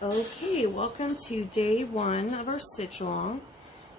Okay, welcome to day one of our stitch along.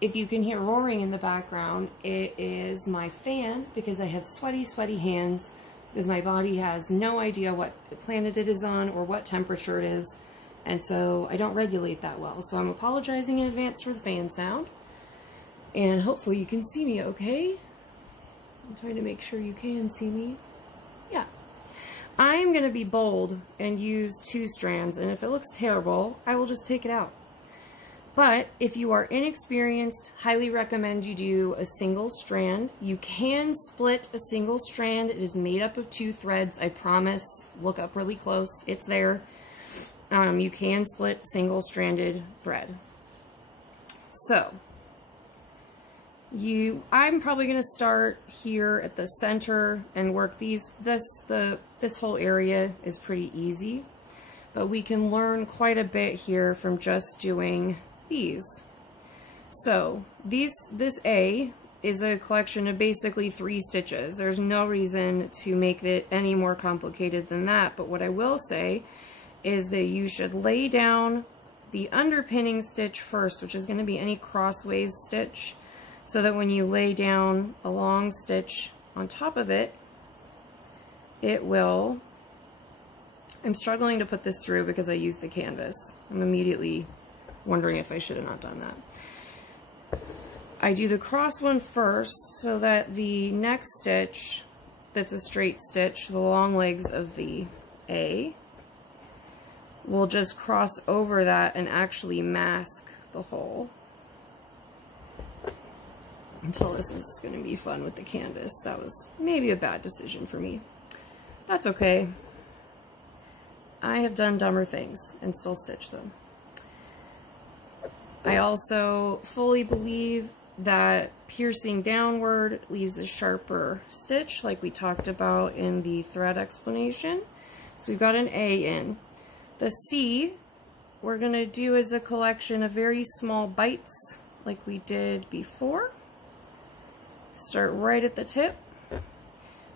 If you can hear roaring in the background, it is my fan because I have sweaty hands because my body has no idea what planet it is on or what temperature it is, and so I don't regulate that well. So I'm apologizing in advance for the fan sound, and hopefully you can see me okay. I'm trying to make sure you can see me. Yeah. I'm going to be bold and use 2 strands, and if it looks terrible, I will just take it out. But if you are inexperienced, highly recommend you do a single strand. You can split a single strand. It is made up of 2 threads, I promise. Look up really close. It's there. You can split single-stranded thread. So, I'm probably going to start here at the center and work these. This whole area is pretty easy, but we can learn quite a bit here from just doing these. So this A is a collection of basically 3 stitches. There's no reason to make it any more complicated than that, but what I will say is that you should lay down the underpinning stitch first, which is going to be any crossways stitch, so that when you lay down a long stitch on top of it, it will... I'm struggling to put this through because I used the canvas. I'm immediately wondering if I should have not done that. I do the cross one first so that the next stitch that's a straight stitch, the long legs of the A, will just cross over that and actually mask the hole. Until this is going to be fun with the canvas. That was maybe a bad decision for me. That's okay. I have done dumber things and still stitched them. I also fully believe that piercing downward leaves a sharper stitch, like we talked about in the thread explanation. So we've got an A in. The C we're going to do as a collection of very small bites like we did before. Start right at the tip.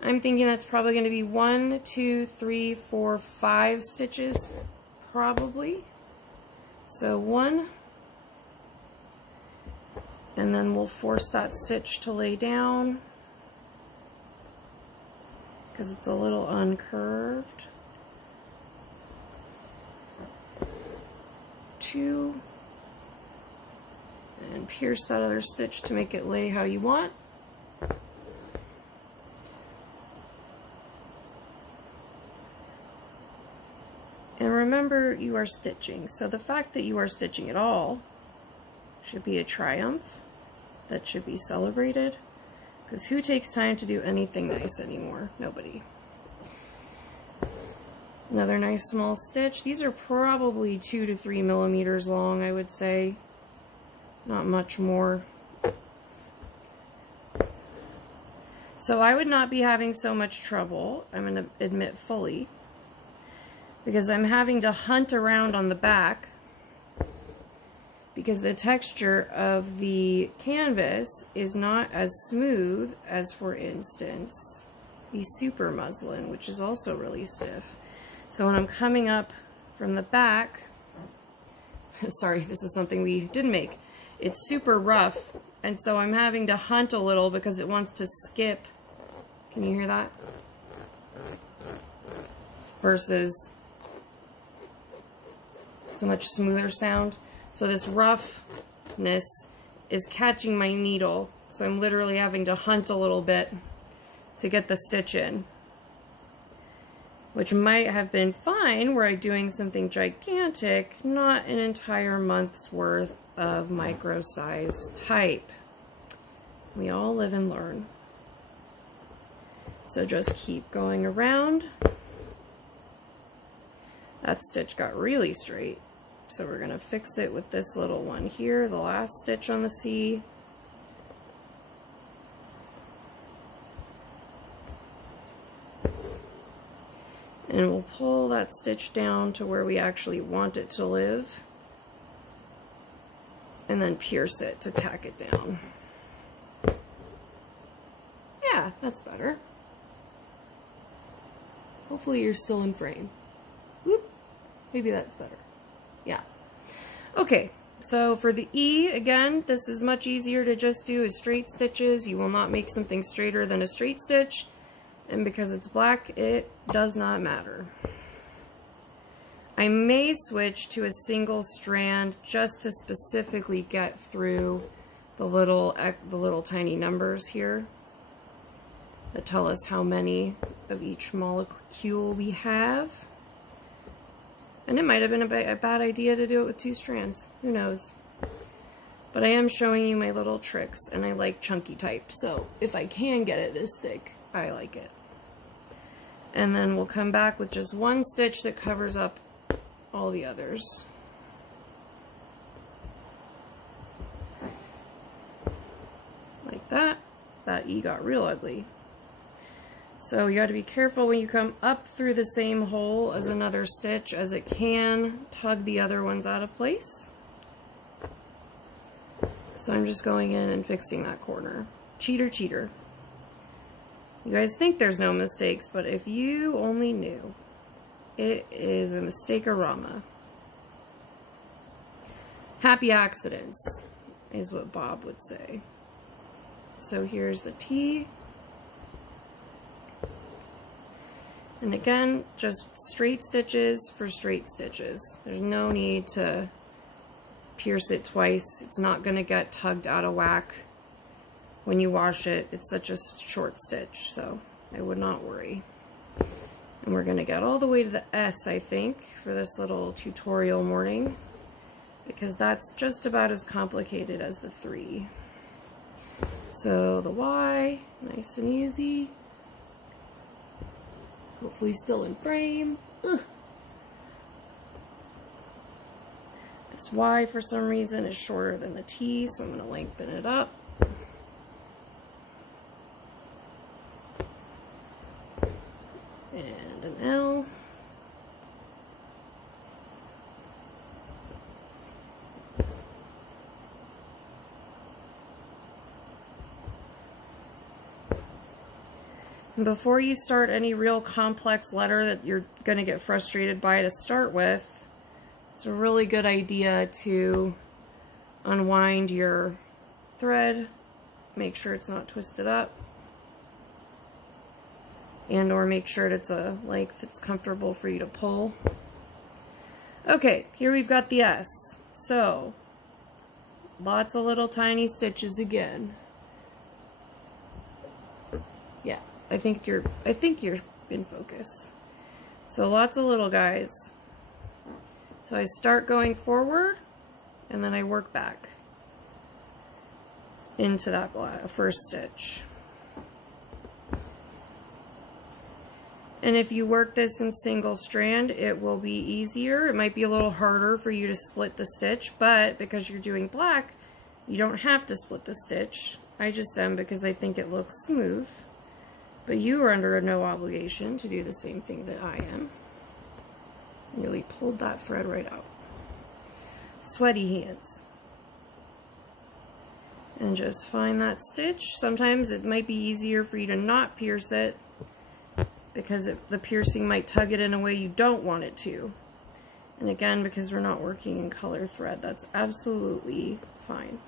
I'm thinking that's probably going to be 1, 2, 3, 4, 5 stitches, probably. So 1, and then we'll force that stitch to lay down because it's a little uncurved. 2, and pierce that other stitch to make it lay how you want. And remember, you are stitching, so the fact that you are stitching at all should be a triumph that should be celebrated, because who takes time to do anything nice anymore? Nobody. Another nice small stitch. These are probably 2 to 3 millimeters long, I would say. Not much more. So I would not be having so much trouble, I'm going to admit fully, because I'm having to hunt around on the back because the texture of the canvas is not as smooth as, for instance, the super muslin, which is also really stiff. So when I'm coming up from the back, sorry, this is something we didn't make, it's super rough, and so I'm having to hunt a little because it wants to skip. Can you hear that? Versus so much smoother sound. So this roughness is catching my needle, so I'm literally having to hunt a little bit to get the stitch in, which might have been fine were I doing something gigantic, not an entire month's worth of micro-sized type. We all live and learn. So just keep going around. That stitch got really straight, so we're going to fix it with this little one here, the last stitch on the C. And we'll pull that stitch down to where we actually want it to live, and then pierce it to tack it down. Yeah, that's better. Hopefully you're still in frame. Whoop. Maybe that's better. Yeah. Okay, so for the E, again, this is much easier to just do as straight stitches. You will not make something straighter than a straight stitch, and because it's black, it does not matter. I may switch to a single strand just to specifically get through the little tiny numbers here that tell us how many of each molecule we have. And it might have been a bad idea to do it with 2 strands. Who knows? But I am showing you my little tricks, and I like chunky type. So if I can get it this thick, I like it. And then we'll come back with just 1 stitch that covers up all the others. Like that. That E got real ugly. So you got to be careful when you come up through the same hole as another stitch, as it can tug the other ones out of place. So I'm just going in and fixing that corner. Cheater, cheater. You guys think there's no mistakes, but if you only knew, it is a mistake-a-rama. Happy accidents is what Bob would say. So here's the T. And again, just straight stitches for straight stitches. There's no need to pierce it twice. It's not going to get tugged out of whack when you wash it. It's such a short stitch, so I would not worry. And we're going to get all the way to the S, I think, for this little tutorial morning, because that's just about as complicated as the 3. So the Y, nice and easy. Hopefully still in frame. Ugh. This Y, for some reason, is shorter than the T, so I'm going to lengthen it up. And an L. And before you start any real complex letter that you're going to get frustrated by to start with, it's a really good idea to unwind your thread, make sure it's not twisted up, and or make sure it's a length that's comfortable for you to pull. Okay, here we've got the S. So, lots of little tiny stitches again. Yeah. I think you're in focus. So lots of little guys. So I start going forward, and then I work back into that first stitch. And if you work this in single strand, it will be easier. It might be a little harder for you to split the stitch, but because you're doing black, you don't have to split the stitch. I just am because I think it looks smooth. But you are under no obligation to do the same thing that I am. Really pulled that thread right out. Sweaty hands. And just find that stitch. Sometimes it might be easier for you to not pierce it because the piercing might tug it in a way you don't want it to. And again, because we're not working in color thread, that's absolutely fine.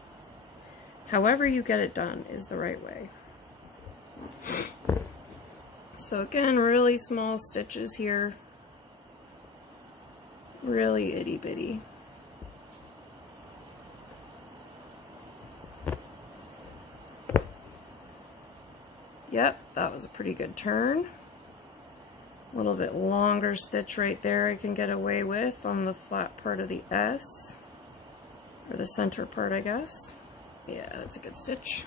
However you get it done is the right way. So again, really small stitches here. Really itty bitty. Yep, that was a pretty good turn. A little bit longer stitch right there I can get away with on the flat part of the S. Or the center part, I guess. Yeah, that's a good stitch.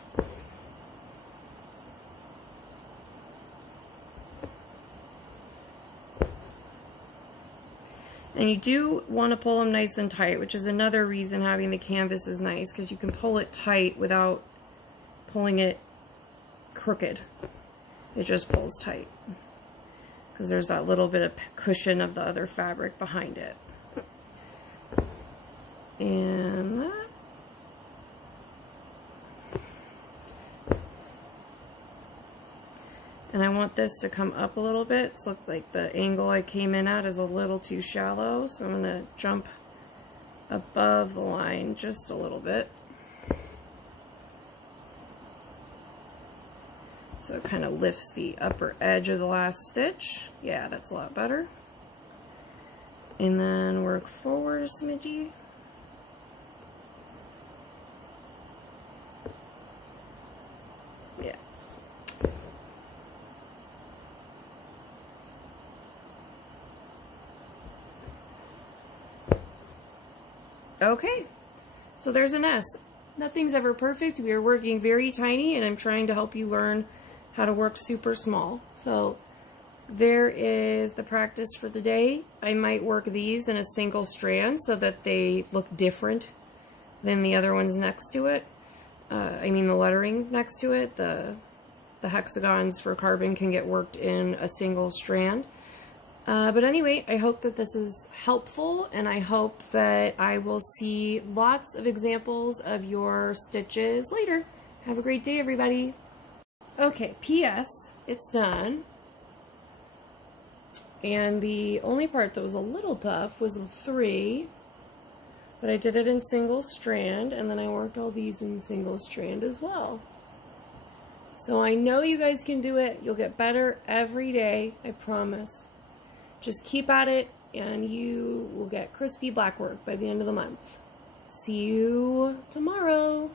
And you do want to pull them nice and tight, which is another reason having the canvas is nice, because you can pull it tight without pulling it crooked. It just pulls tight, because there's that little bit of cushion of the other fabric behind it. And that. And I want this to come up a little bit. It's look like the angle I came in at is a little too shallow, so I'm going to jump above the line just a little bit. So it kind of lifts the upper edge of the last stitch. Yeah, that's a lot better. And then work forward a smidgy. Yeah. Okay, so there's an S. Nothing's ever perfect. We are working very tiny, and I'm trying to help you learn how to work super small. So there is the practice for the day. I might work these in a single strand so that they look different than the other ones next to it. I mean the lettering next to it. The hexagons for carbon can get worked in a single strand. But anyway, I hope that this is helpful, and I hope that I will see lots of examples of your stitches later. Have a great day, everybody. Okay, P.S. It's done. And the only part that was a little tough was the 3, but I did it in single strand, and then I worked all these in single strand as well. So I know you guys can do it. You'll get better every day, I promise. Just keep at it, and you will get crispy blackwork by the end of the month. See you tomorrow.